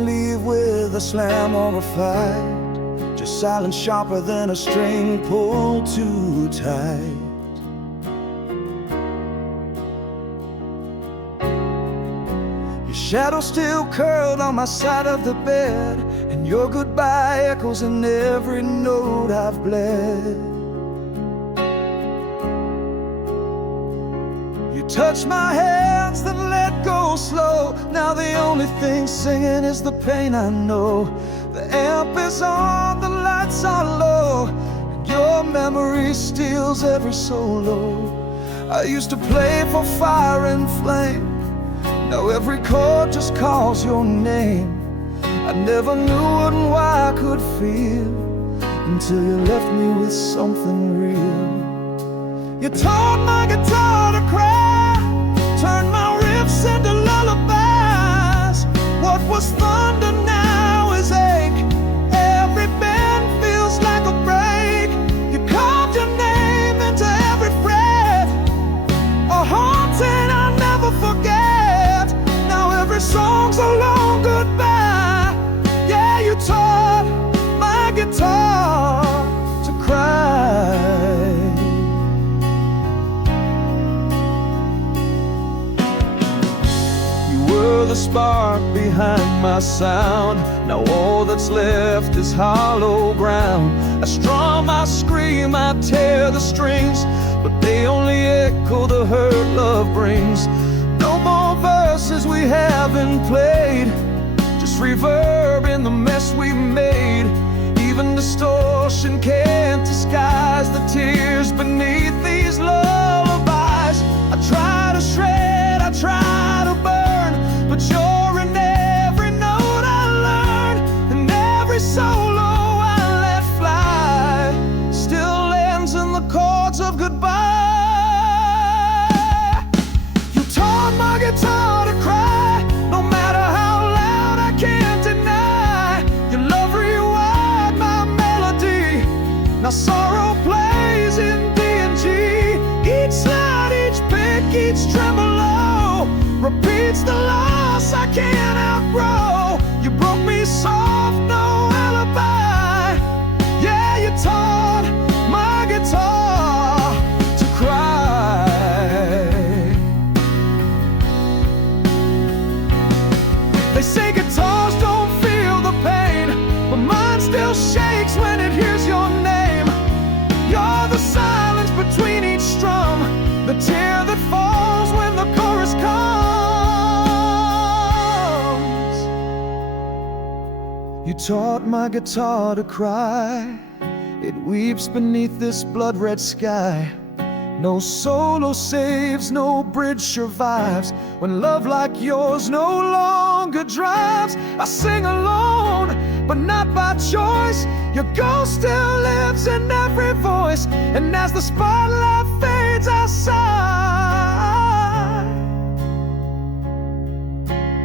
didn't leave with a slam or a fight, just silence sharper than a string pulled too tight. Your shadow still curled on my side of the bed, and your goodbye echoes in every note I've bled. You touched my hands, then let go slow. Now the only thing singing is the pain I know. The amp is on, the lights are low, and your memory steals every solo. I used to play for fire and flame, now every chord just calls your name. I never knew what and why I could feel until you left me with something real. You taught my guitar to cry, turned my riffs into lullabies. What was thunder now is ache. Every bend feels like a break. You carved your name into every fret, a haunting I'll never forget. Now every song's a long goodbye. Yeah, you taught my guitar to cry. The spark behind my sound. Now all that's left is hollow ground. I strum, I scream, I tear the strings, but they only echo the hurt love brings. No more verses we haven't played, just reverb in the mess we made. Even distortion can't disguise the tears beneath these lullabies. I try to shred, I try to burn, but you're in every note I learned, and every solo I let fly still ends in the chords of goodbye. You taught my guitar to cry, no matter how loud I can't deny. Your love rewired my melody, now sorrow plays in D and G. Each slide, each pick, each tremolo repeats the loss I can't outgrow. You broke me soft, no alibi. Yeah, you taught my guitar to cry. They say guitars don't feel the pain, but mine still shakes when it hears your name. You're the silence between each strum, the tear that falls when the chorus comes. You taught my guitar to cry, it weeps beneath this blood-red sky. No solo saves, no bridge survives when love like yours no longer drives. I sing alone, but not by choice. Your ghost still lives in every voice, and as the spotlight fades I sigh.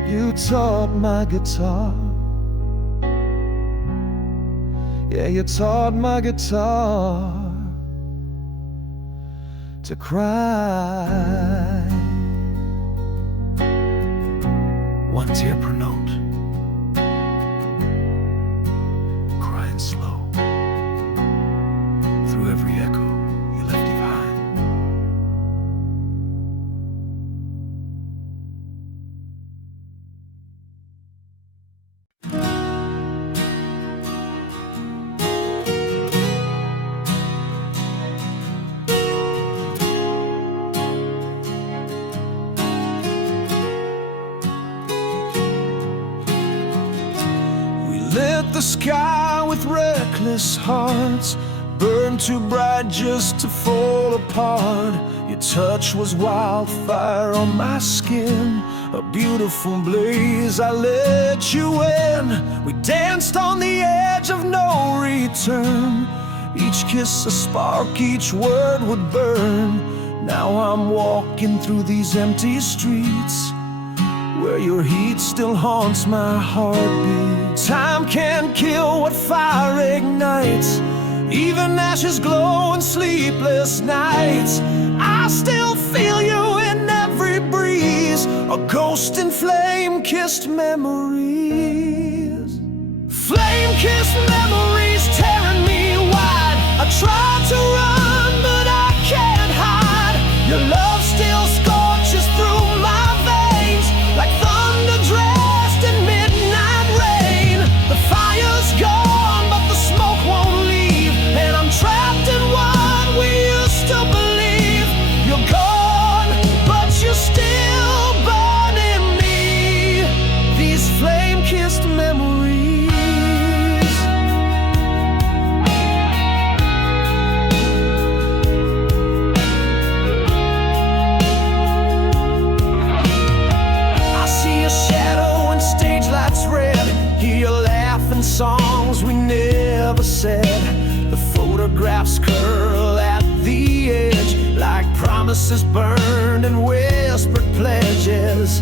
You taught my guitar, yeah, you taught my guitar to cry. One tear per note, crying slow through every echo you left behind. Lit the sky with reckless hearts, burned too bright just to fall apart. Your touch was wildfire on my skin, a beautiful blaze. I let you in. We danced on the edge of no return. Each kiss a spark, each word would burn. Now I'm walking through these empty streets, where your heat still haunts my heartbeat. Time can't kill what fire ignites, even ashes glow in sleepless nights. I still feel you in every breeze, a ghost in flame-kissed memory. Flame-kissed memories tearing me wide. I tried to run, but I can't hide. Your love still scorches through my veins, like thunder dressed in midnight rain. The fire's gone, but the smoke won't leave, and I'm trapped in what we used to believe. You're gone, but you're still burning me. These flame-kissed memories. Songs we never said. The photographs curl at the edge, like promises burned and whispered pledges.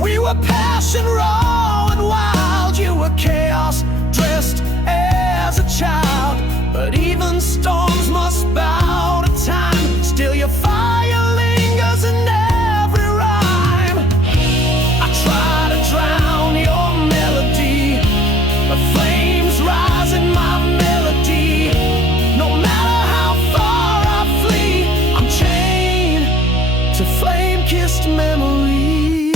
We were passion raw and wild. You were chaos dressed as a child. But even storms must bow to time. Still your fire lingers in every rhyme. I try to drown your melody, but flames rise in my melody. No matter how far I flee, I'm chained to flame-kissed memories.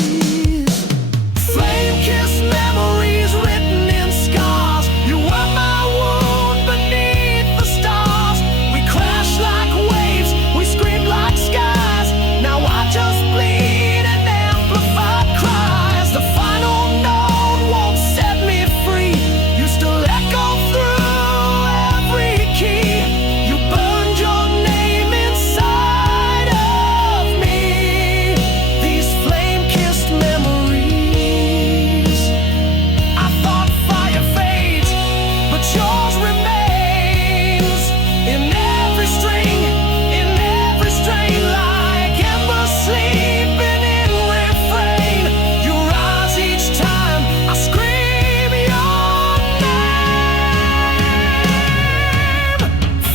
Flame-kissed memories written in scars. You were my wound beneath the stars. We crashed like waves, we screamed like skies. Now I just bleed and amplified cries. The final note won't set me free. You still echo through every key. You burned your name inside of me. These flame-kissed memories. I thought fire fades, but yours remains in every string, like embers sleeping in refrain. You rise each time I scream your name.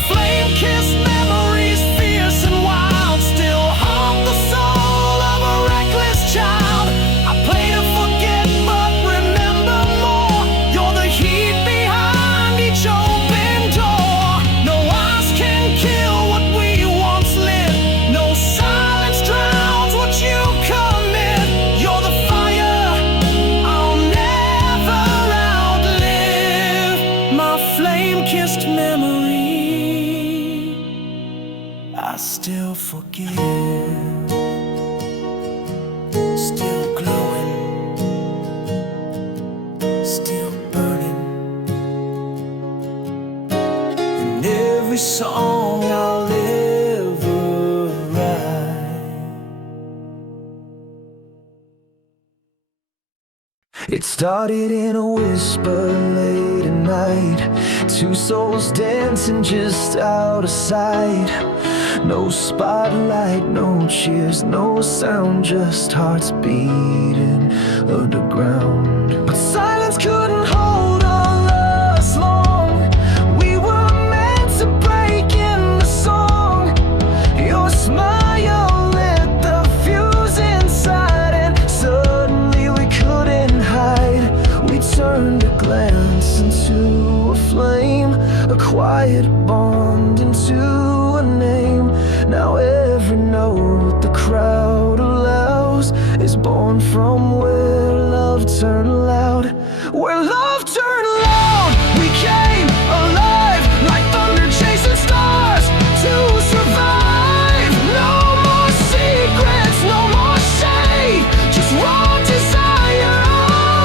Flame-kissed memories, fierce and wild, still haunt the soul of a reckless child. I play to forget, but remember more. You're the heat behind each open door. No eyes can kill what we once lit. No silence drowns what you commit. You're the fire I'll never outlive. My flame-kissed memory, I still forgive. Still glowing, still burning. In every song I'll ever write. It started in a whisper late at night. Two souls dancing just out of sight. No spotlight, no cheers, no sound, just hearts beating underground. But silence couldn't hold on us long. We were meant to break into song. Your smile lit the fuse inside, and suddenly we couldn't hide. We turned a glance into a flame, a quiet bond into a name. Now every note the crowd allows is born from where love turned loud. Where love turned loud, we came alive, like thunder chasing stars to survive. No more secrets, no more shade, just raw desire,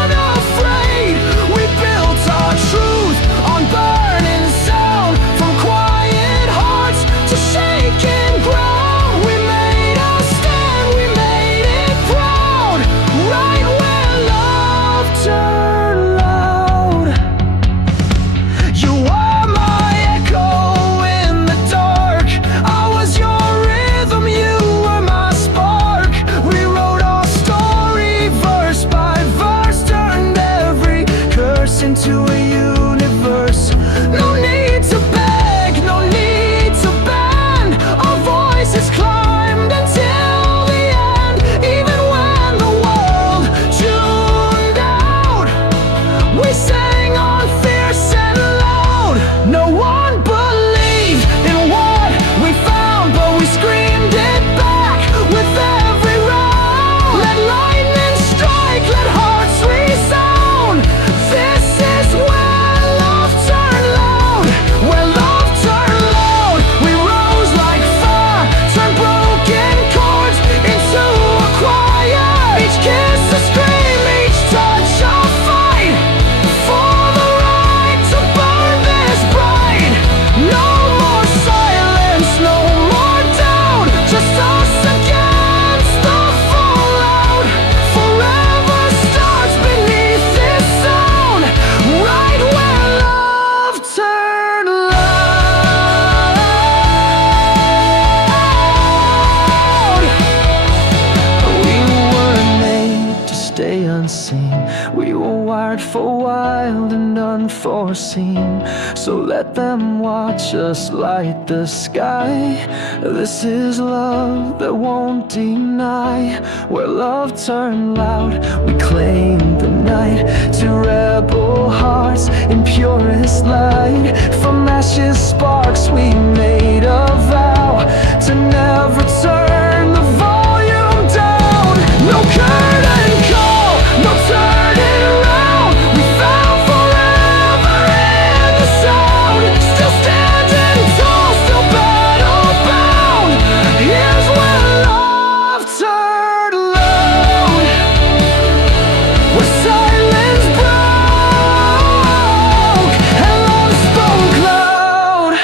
unafraid. We built our truth on burning sound, from quiet hearts to shaking ground. We made a stand, we made it proud, right where love turned loud. You were my echo in the dark. I was your rhythm, you were my spark. We wrote our story verse by verse, turned every curse into a universe. No need to beg, no need to bend. Our voices climbed until the end. Even when the world tuned out, we sang on for wild and unforeseen. So let them watch us light the sky. This is love that won't deny. Where love turned loud, we claim the night. To rebel hearts in purest light. From ashes sparks we made a vow to never turn the volume down. No curtain call, no turning around. We found forever in the sound. Still standing tall, still battle bound. Here's where love turned loud, where silence broke and love spoke loud.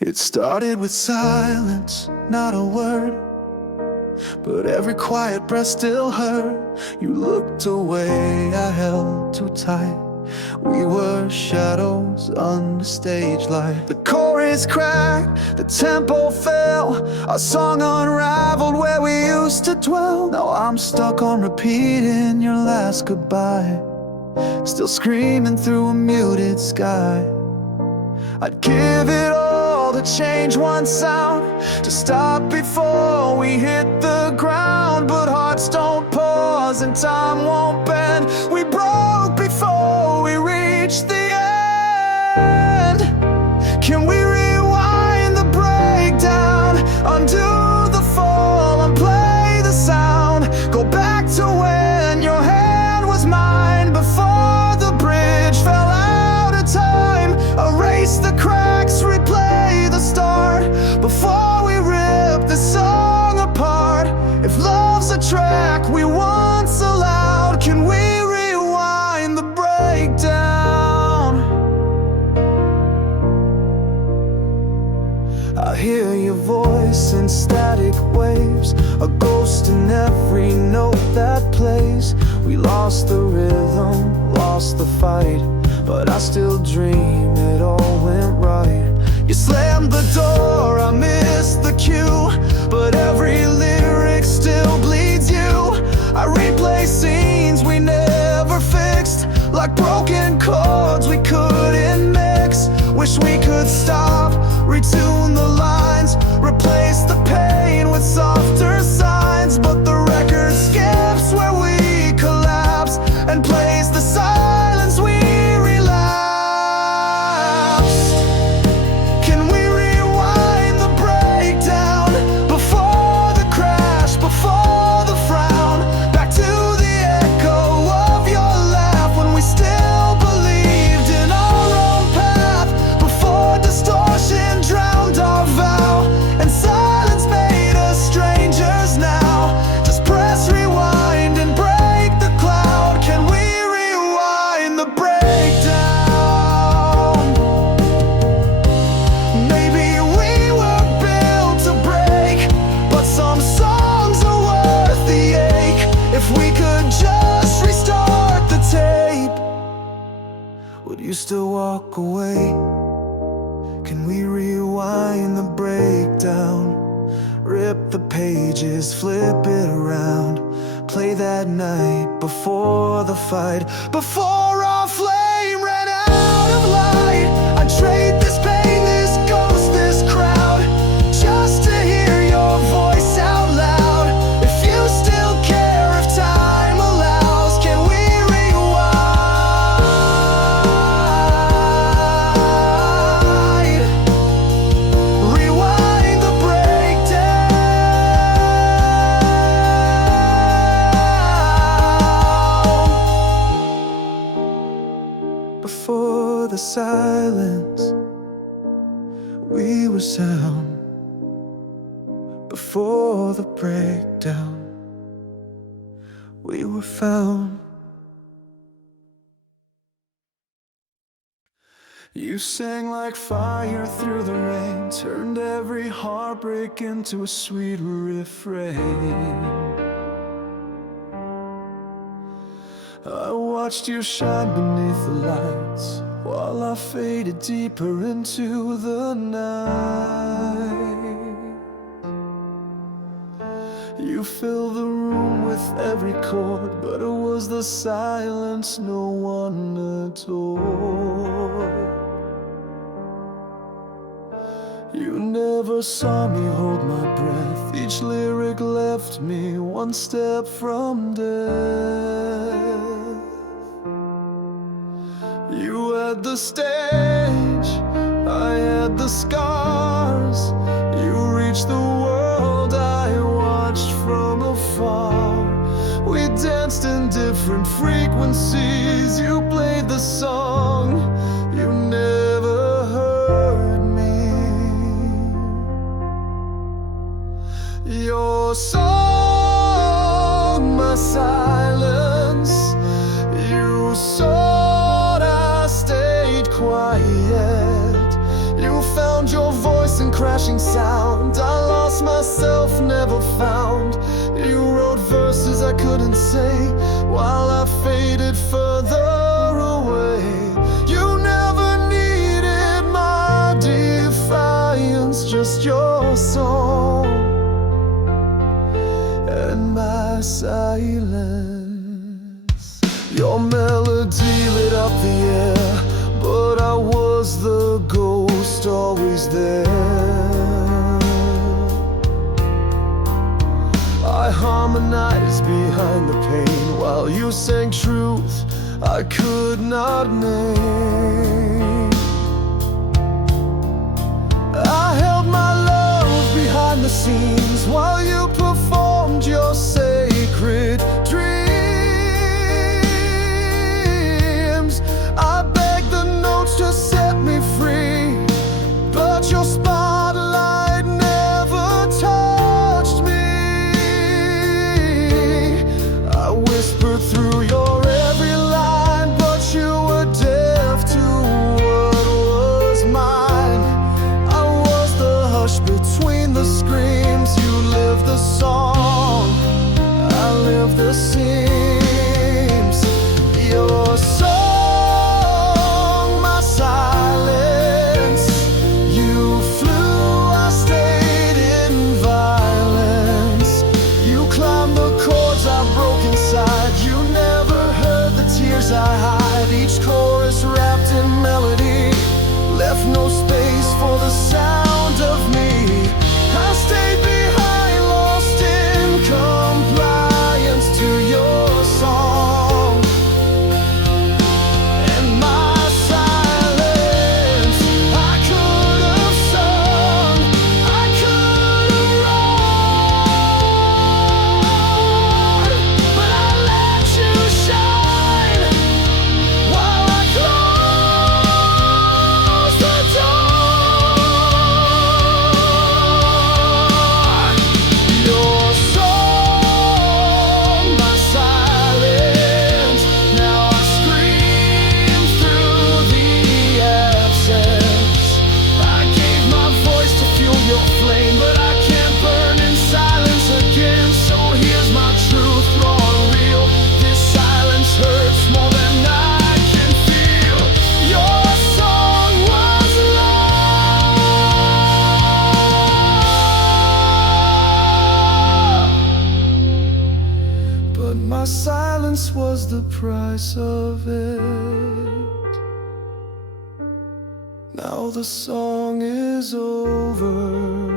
It started with silence, not a word, but every quiet breath still hurt. You looked away, I held too tight. We were shadows under stage light. The chorus cracked, the tempo fell. Our song unraveled where we used to dwell. Now I'm stuck on repeating your last goodbye, still screaming through a muted sky. I'd give it all to change one sound, to stop before we hit the ground. But hearts don't pause and time won't bend. We broke before we reached the end. Can we rewind the breakdown, undo the fall and play the sound? Go back to when your hand was mine, before the bridge fell out of time. Erase the cracks, replay the start, before we rip the song apart. If love's a track we once allowed, can we rewind the breakdown? I hear your voice in static waves, a ghost in every note that plays. We lost the rhythm, lost the fight, but I still dream it all went right. You slammed the door, I missed the cue, but every lyric still bleeds you. I replay scenes we never fixed, like broken chords we couldn't mix. Wish we could stop, retune the lines, replace the pain with softer signs. But the record skips where we collapse and plays the silence we relapsed. Can we rewind the breakdown, before the crash, before the frown? Back to the echo of your laugh, when we still believed in our own path, before distortion drowned our vow and silence made us strangers now. Just press rewind and break the cloud. Can we rewind the breakdown? Maybe we were built to break, but some songs are worth the ache. If we could just restart the tape, would you still walk away? Can we rewind the breakdown? Rip the pages, flip it around. Play that night before the fight, before our flame ran out of light. I'd trade this pain, this ghost, this crowd, just to hear your voice out loud. If you still care, if time allows, can we rewind? Rewind the breakdown. Before the silence, we were sound. Before the breakdown, we were found. You sang like fire through the rain, turned every heartbreak into a sweet refrain. I watched you shine beneath the lights, while I faded deeper into the night. You fill the room with every chord, but it was the silence no one adored. You never saw me hold my breath. Each lyric left me one step from death. You had the stage, I had the scars. You reached the world, I watched from afar. We danced in different frequencies. You played the song, you never heard me. Your song, my silence. You sought, I stayed quiet. You found your voice in crashing sound. I lost myself, never found. You wrote verses I couldn't say, while I faded further away. You never needed my defiance, just your song and my silence. Your melody lit up the air, but I was the ghost always there. I harmonized behind the pain, while you sang truth I could not name. I held my love behind the scenes, while you performed your sacred dreams. I begged the notes to set me free, but your spotlight never touched me. I whispered through your every line, but you were deaf to what was mine. I was the hush between the screams. You lived the song, I lived the seams. Your song, my silence. You flew, I stayed in violence. You climbed the chords I broke inside. You never heard the tears I hide. Each chorus wrapped in melody left no space for the sound of me. I stayed behind, lost in compliance to your song and my silence. I could have sung, I could have roared, but I let you shine while I closed the door. Your song, my silence. Now I scream through the absence. I gave my voice to fuel your flame, but I can't burn in silence again. So here's my truth, raw and real. This silence hurts more than I can feel. Your song was love, but my silence was the price of it. Now the song is over,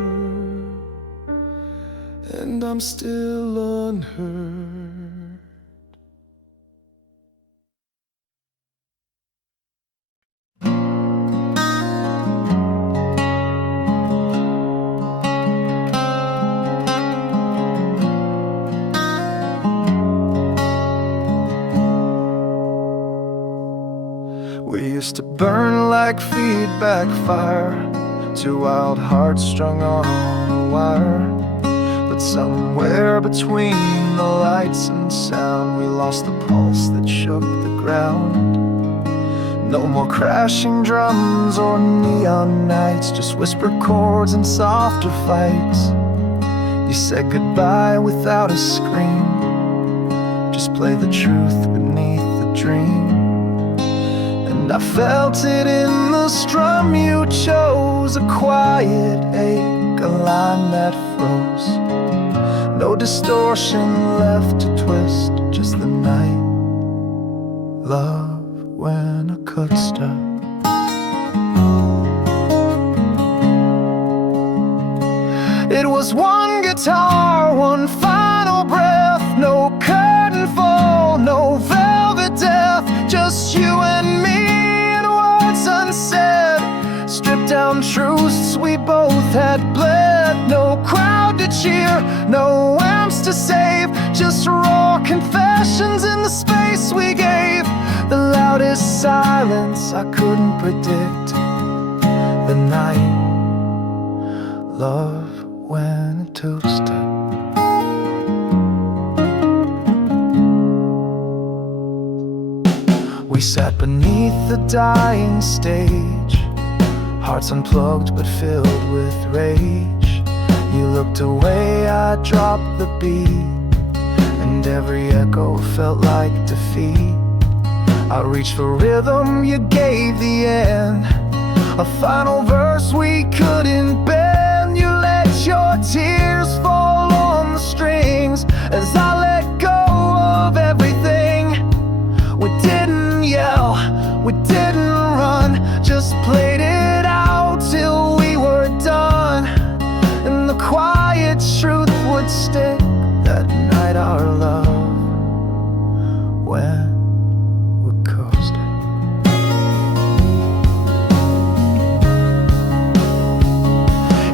and I'm still unheard. We used to burn like feedback fire, two wild hearts strung on a wire. But somewhere between the lights and sound, we lost the pulse that shook the ground. No more crashing drums or neon nights, just whispered chords and softer fights. You said goodbye without a scream, just play the truth beneath the dream. And I felt it in the strum you chose, a quiet ache, a line that froze. no distortion left to twist, just the night. Love when I could stop. It was one guitar, one final breath, no curtain fall, no velvet death, just you and me and words unsaid, stripped down truths we both had bled. No crowd to cheer, no amps to save, just raw confessions in the space we gave. The loudest silence I couldn't predict, the night. Love when it toasted. We sat beneath the dying stage, hearts unplugged but filled with rage. You looked away, I dropped the beat, and every echo felt like defeat. I reached for rhythm, you gave the end, a final verse we couldn't bend. You let your tears fall on the strings as I let go of everything. We didn't yell, we didn't run, just played it out till we were done. And the quiet truth would stick that night, our love when we're coasting.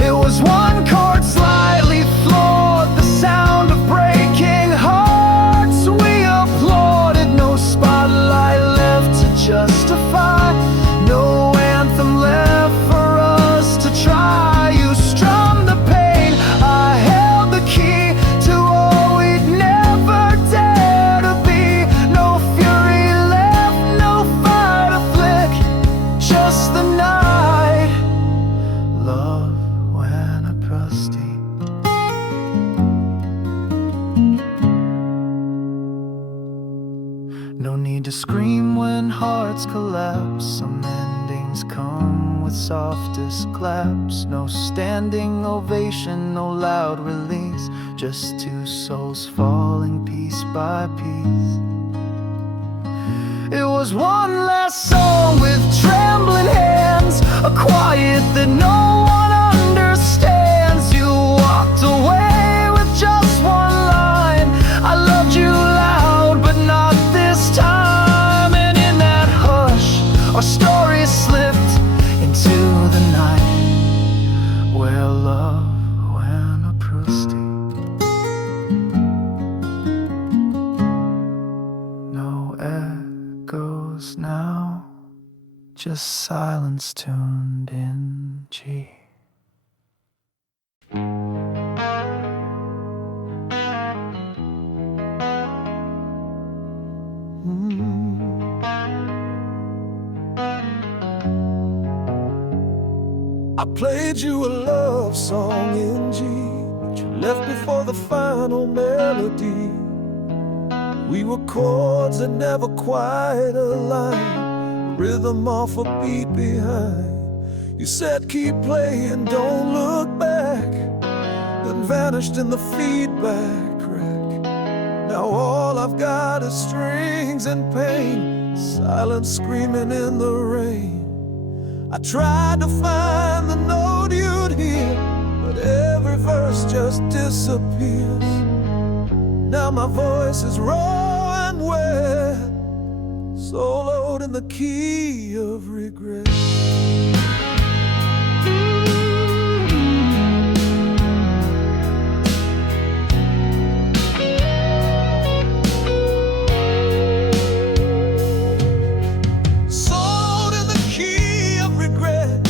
It was one chord slightly flawed, the sound of breaking hearts. We applauded, no spotlight left to justify, no anthem left for us to try. You strummed the pain, I held the key to all we'd never dare to be. No fury left, no fire to flick, just the night. Love when I pressed deep. No need to scream when hearts collapse, some endings come with softest claps. No standing ovation, no loud release, just two souls falling piece by piece. It was one last song with trembling hands, a quiet that no one understands. You walked away with just one line, I loved you loud but not this time. And in that hush, our story slipped into the night where love went a Prousty. No echoes now, just silence tuned in G. I played you a love song in G, but you left before the final melody. We were chords that never quite aligned, rhythm off a beat behind. You said keep playing, don't look back, then vanished in the feedback crack. Now all I've got is strings and pain, silence screaming in the rain. I tried to find the note you'd hear, but every verse just disappears. Now my voice is raw and wet, soloed in the key of regret. Soloed in the key of regret.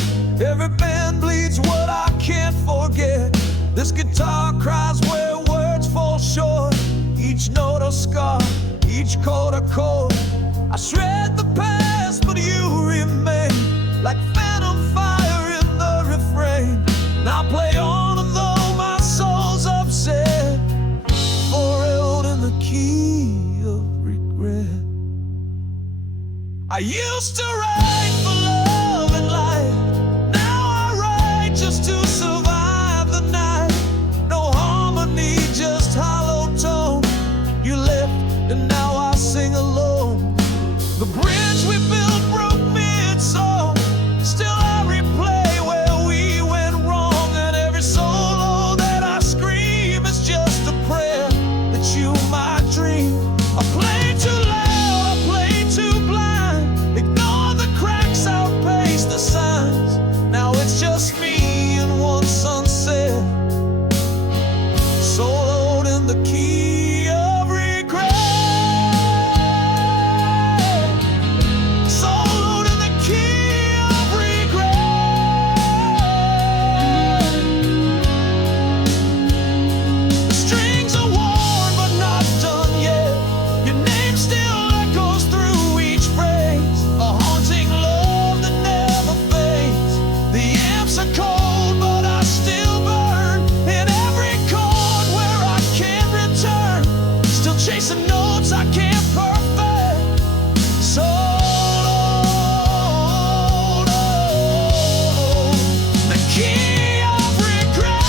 Every band bleeds what I can't forget. This guitar cries where words fall short. Each note a scar, each chord a chord. I shred the past, but you remain like phantom fire in the refrain. Now play on, and though my soul's upset, foiled in the key of regret. I used to write for love and life, now I write just to survive the night. No harmony, just The bridge we built broke mid-song. Still I replay where we went wrong, and every solo that I scream is just a prayer that you might dream. I play too loud, I play too blind. Ignore the cracks, outpace the signs. Now it's just me and one sunset, soloed in the key of regret. Soloed in the key of regret. The strings are worn but not done yet. Your name still echoes through each phrase, a haunting love that never fades. The amps are cold but I still burn in every chord where I can't return. Still chasing notes I can't perfect. Soloed, the key of regret.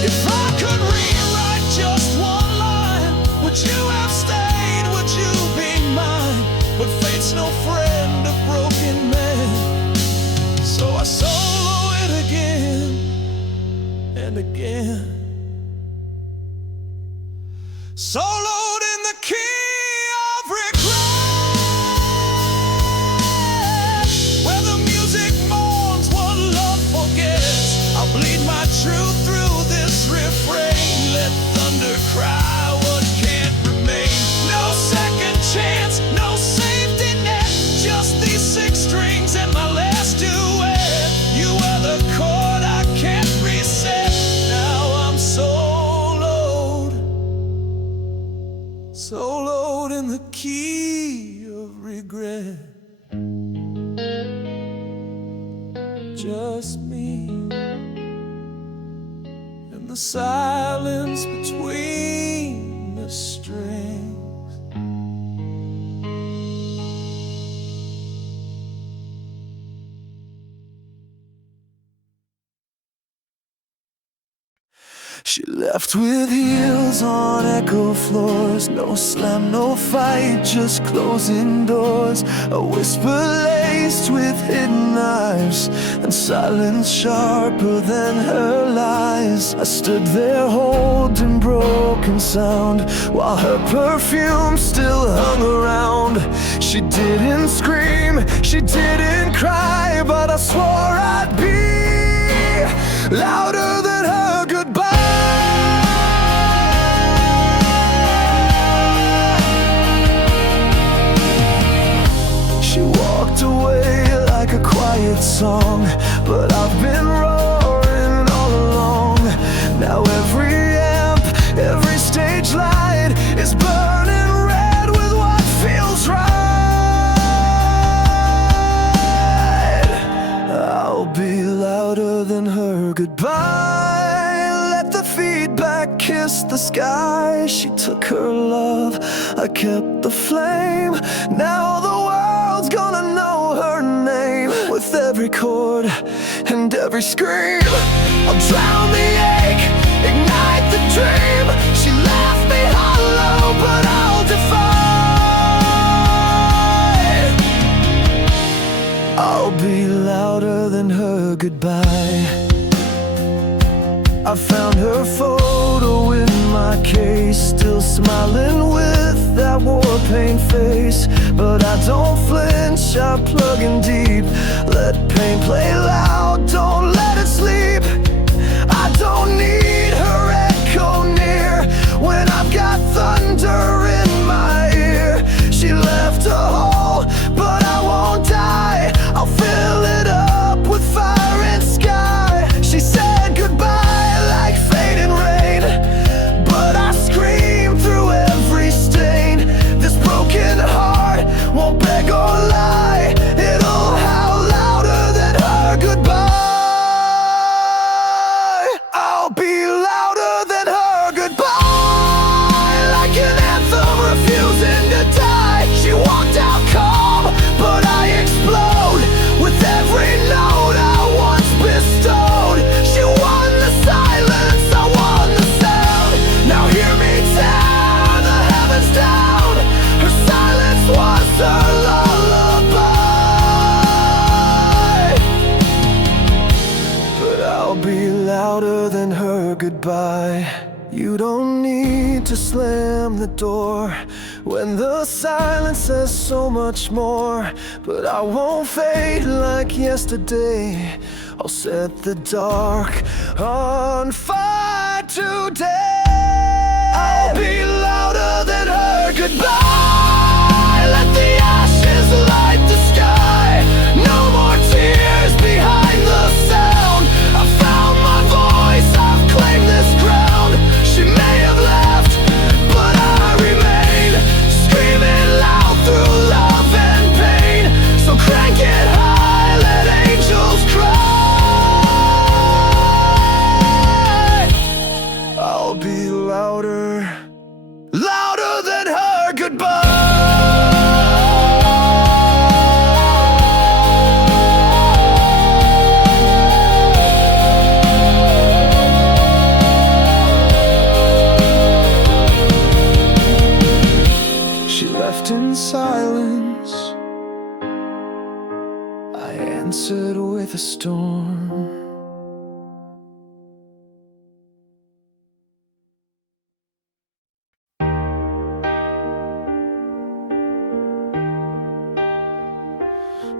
If I could rewrite just one line, would you have stayed? Would you be mine? But fate's no friend of broken men, so I solo it again and again. Soloed in the key of regret, where the music mourns what love forgets. I'll bleed my truth through this refrain. Let thunder cry what can't remain. No second chance, no safety net, just these 6 strings and my last duet. You are the chord I can't reset. Now I'm soloed, soloed in the key of regret. Just me and the silence between the strings. She left with heels on echo floors. No slam, no fight, just closing doors. A whisper laced with hidden knives, and silence sharper than her lies. I stood there holding broken sound, while her perfume still hung around. She didn't scream, she didn't cry, but I swore I'd be louder than her goodbye. She walked away like a quiet song, but I've been roaring all along. Now every amp, every stage light is burning red with what feels right. I'll be louder than her goodbye. Let the feedback kiss the sky. She took her love, I kept the flame. Now the world's gonna know her name. With every chord and every scream, I'll drown the ache, ignite the dream. She left me hollow, but I'll defy. I'll be louder than her goodbye. I found her photo in my case, still smiling with that war-paint face. But I don't flinch, I plug in deep. Let pain play loud, don't let it sleep. I don't need her echo near when I've got thunder in my ear. She left a hole, but I won't die. I'll fill it up with fire and sky. She said goodbye like fading rain, but I scream through every stain. This broken heart won't beg or lie. It'll howl louder than her goodbye. goodbye. You don't need to slam the door when the silence says so much more. But I won't fade like yesterday. I'll set the dark on fire today. I'll be louder than her goodbye. Let the ashes light the sky. No more tears behind the sound. I've found my voice, I've claimed this ground. She may have left, but I remain, screaming loud through love and pain. So crank it high, let angels cry. I'll be louder, louder than her goodbye. In silence, I answered with a storm.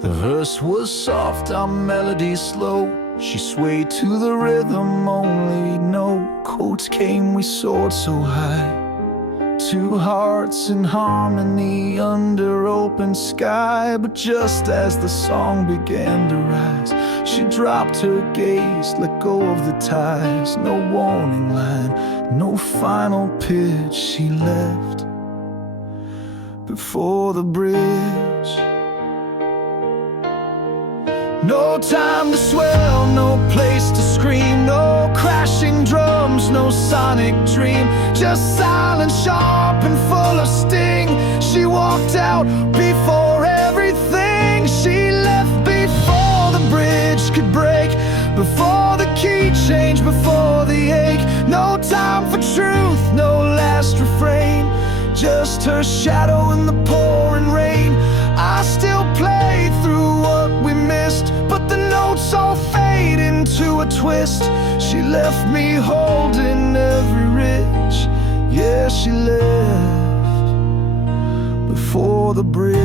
The verse was soft, our melody slow. She swayed to the rhythm, only no chords came, we soared so high. Two hearts in harmony under open sky. But just as the song began to rise, she dropped her gaze, let go of the ties. No warning line, no final pitch. She left before the bridge. No time to swell, no place to scream. No crashing drums, no sonic dream. Just silence, sharp and full of sting. She walked out before everything. She left before the bridge could break, before the key changed, before the ache. No time for truth, no last refrain. Just her shadow in the pouring rain. I still play through what we missed, but the notes all fade into a twist. She left me holding every ridge. Yeah, she left before the bridge.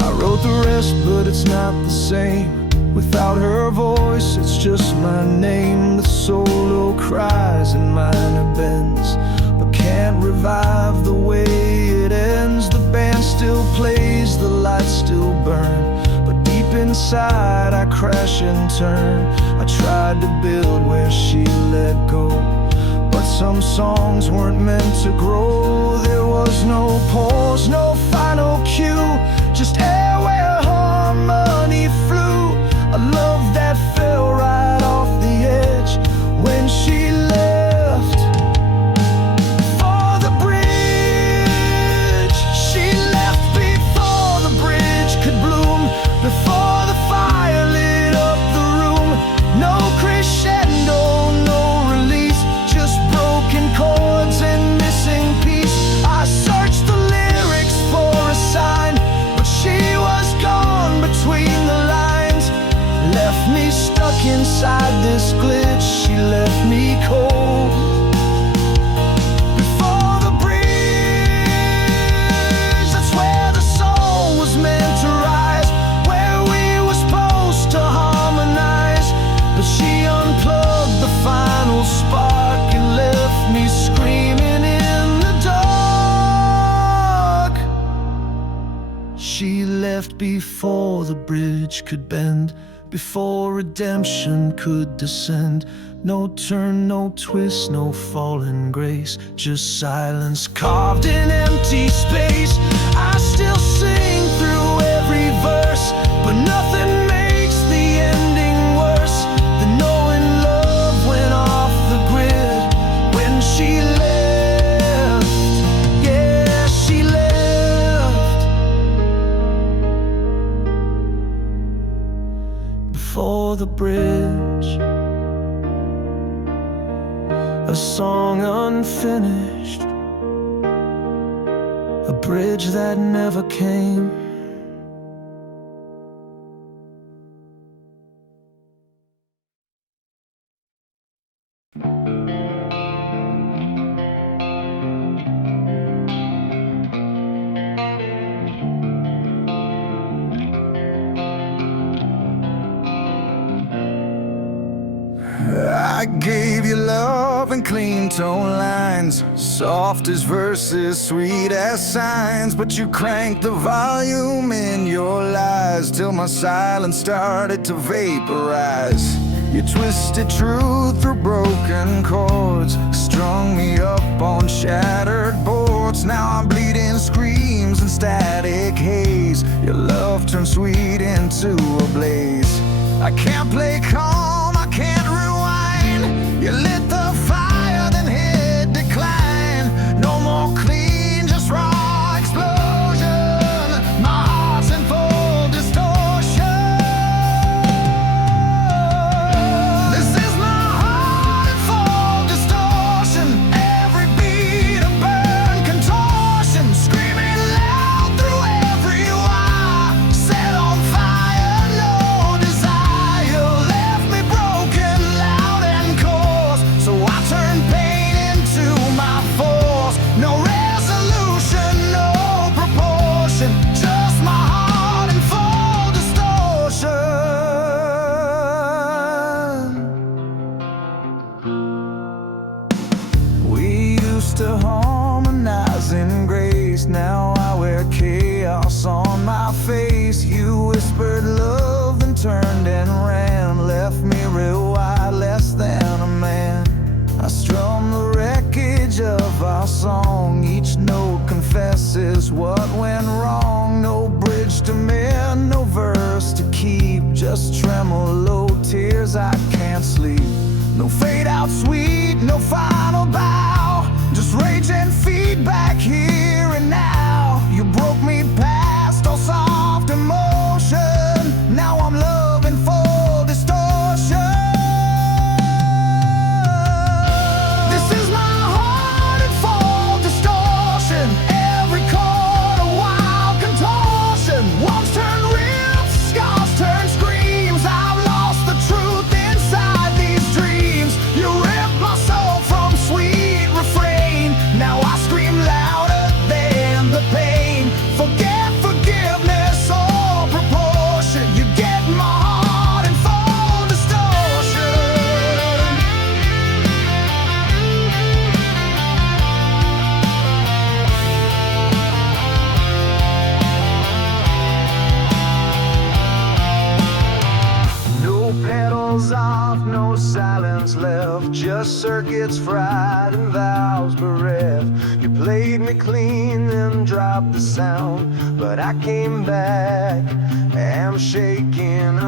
I wrote the rest, but it's not the same. Without her voice, it's just my name. The solo cries and minor bends, but can't revive the way it ends. The band still plays, the lights still burn, but deep inside I crash and turn. I tried to build where she let go, but some songs weren't meant to grow. There was no pause, no final cue, just air where harmony flew. A love that fell right off the edge when she left for the bridge. She left before the bridge could bloom, before the fire lit up the room. No crescendo, no release, just broken chords and missing piece. I searched the lyrics for a sign, but she was gone between the lines. Left me stuck inside this glitch. She left me cold before the bridge. That's where the soul was meant to rise, where we were supposed to harmonize. But she unplugged the final spark and left me screaming in the dark. She left before the bridge could bend, before redemption could descend. No turn, no twist, no fallen grace, just silence carved in empty space. I still sing through every verse, but nothing makes the ending worse than knowing love went off the grid when she left. Yeah, she left before the bridge. A song unfinished, a bridge that never came. I gave you love and clean tone lines, soft as verses, sweet as signs. But you cranked the volume in your lies till my silence started to vaporize. You twisted truth through broken chords, strung me up on shattered boards. Now I'm bleeding screams and static haze. Your love turned sweet into a blaze. I can't play calm, I can't rewind. You lit the fire, then hit decline. No more clean, just raw explosion. My heart's in full distortion. This is my heart in full distortion. Every beat a burn contortion, screaming loud through every wire. Set on fire, no desire. Left me broken, loud and coarse. So I turn pain into my force. No resolution, no proportion. Just my heart in full distortion. We used to harmonize in grace. Now I wear chaos on my face. You whispered love, then turned and ran. Left me real wide, less than a man. I strum the wreckage of our song. Each note confesses what went wrong. No bridge to mend, no verse to keep. Just tremolo tears, I can't sleep. No fade out sweet, no final bow. Just rage and feedback here and now. You broke me past all soft emotion. Now I'm loving full distortion. This is my heart in full distortion. Every chord a wild contortion. Wounds turn riffs, scars turn screams. I've lost the truth inside these dreams. You ripped my soul from sweet refrain. Now I scream louder than the pain. Forget forgiveness or proportion. You get my heart in full distortion. No pedals off, no silence left. Just circuits fried and vows bereft. You played me clean, then dropped the sound. But I came back, am shaking